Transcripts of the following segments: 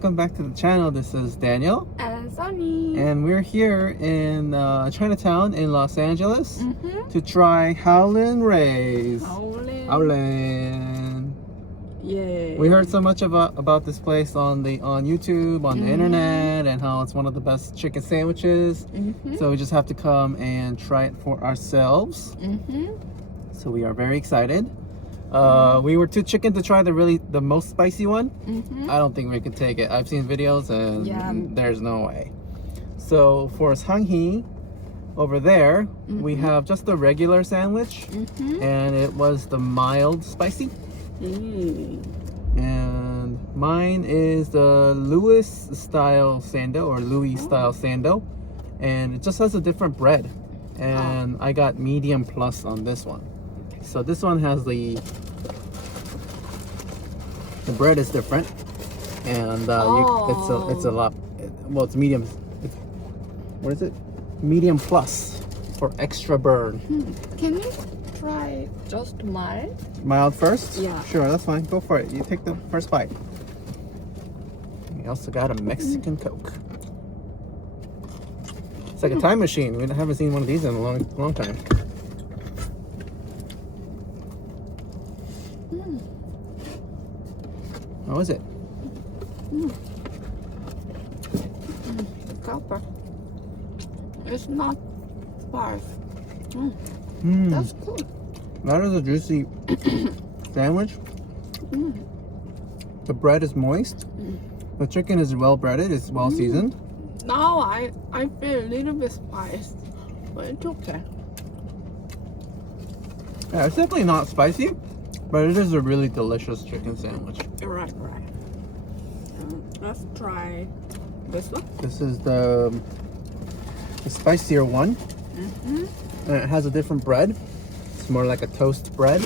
welcome back to the channel. This is Daniel and Sunny. and we're here in Chinatown in Los Angeles to try Howlin Ray's. Howlin. Yeah. We heard so much about this place on YouTube, on the internet, and how it's one of the best chicken sandwiches. So we just have to come and try it for ourselves. So we are very excited. We were too chicken to try the most spicy one. I don't think we could take it. I've seen videos and there's no way. So for Sanghi over there, we have just the regular sandwich, and it was the mild spicy. And mine is the Luis Style Sando, or Luis Style Sando, and it just has a different bread. And I got medium plus on this one. So this one has the bread is different, and it's a lot. Well, it's medium. What is it? Medium plus for extra burn. Can you try just mild? Mild first? Yeah. Sure, that's fine. Go for it. You take the first bite. We also got a Mexican Coke. It's like a time machine. We haven't seen one of these in a long time. How is it? Copper. It's not spice. That's good. That is a juicy sandwich. The bread is moist. The chicken is well breaded. It's well seasoned. Now I feel a little bit spiced, but it's okay. Yeah, it's definitely not spicy, but it is a really delicious chicken sandwich. Right. Let's try this one. This is the spicier one. And it has a different bread. It's more like a toast bread.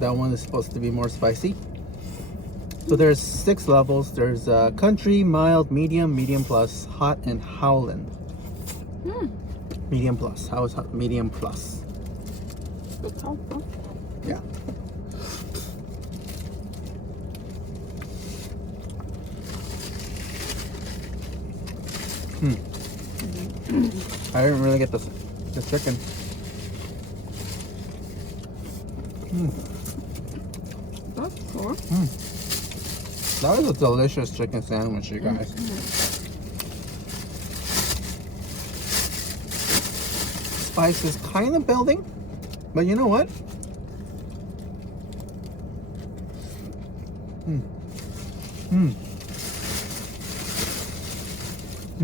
That one is supposed to be more spicy. So there's 6 levels. There's country, mild, medium plus, hot, and howlin'. Medium plus. How is hot? Medium plus? Yeah. I didn't really get the chicken. That's cool. That was a delicious chicken sandwich, you guys. Spice is kind of building, but you know what?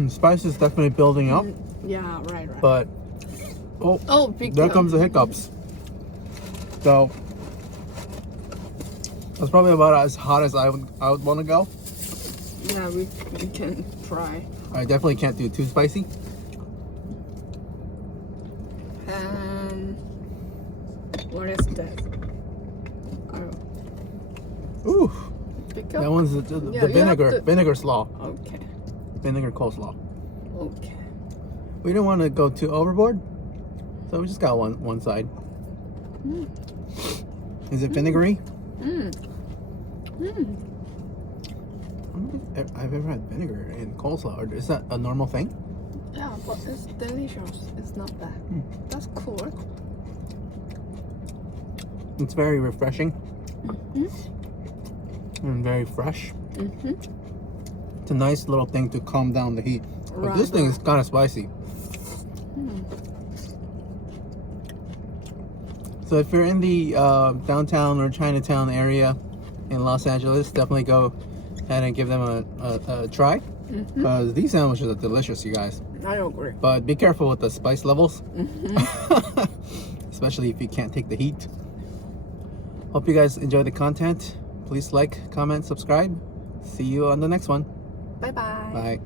Spice is definitely building up. Yeah, right. But there comes the hiccups. So that's probably about as hot as I would want to go. Yeah, we can try. I definitely can't do too spicy. And what is that? Ooh, that one's the vinegar slaw. Okay. Vinegar coleslaw. Okay. We didn't want to go too overboard, so we just got one side. Is it vinegary? I don't think I've ever had vinegar in coleslaw. Or is that a normal thing? Yeah, but it's delicious. It's not bad. That's cool. It's very refreshing and very fresh. It's a nice little thing to calm down the heat. But this thing is kind of spicy. So if you're in the downtown or Chinatown area in Los Angeles, definitely go ahead and give them a try. Because these sandwiches are delicious, you guys. I agree. But be careful with the spice levels. Especially if you can't take the heat. Hope you guys enjoy the content. Please like, comment, subscribe. See you on the next one. Bye-bye. Bye.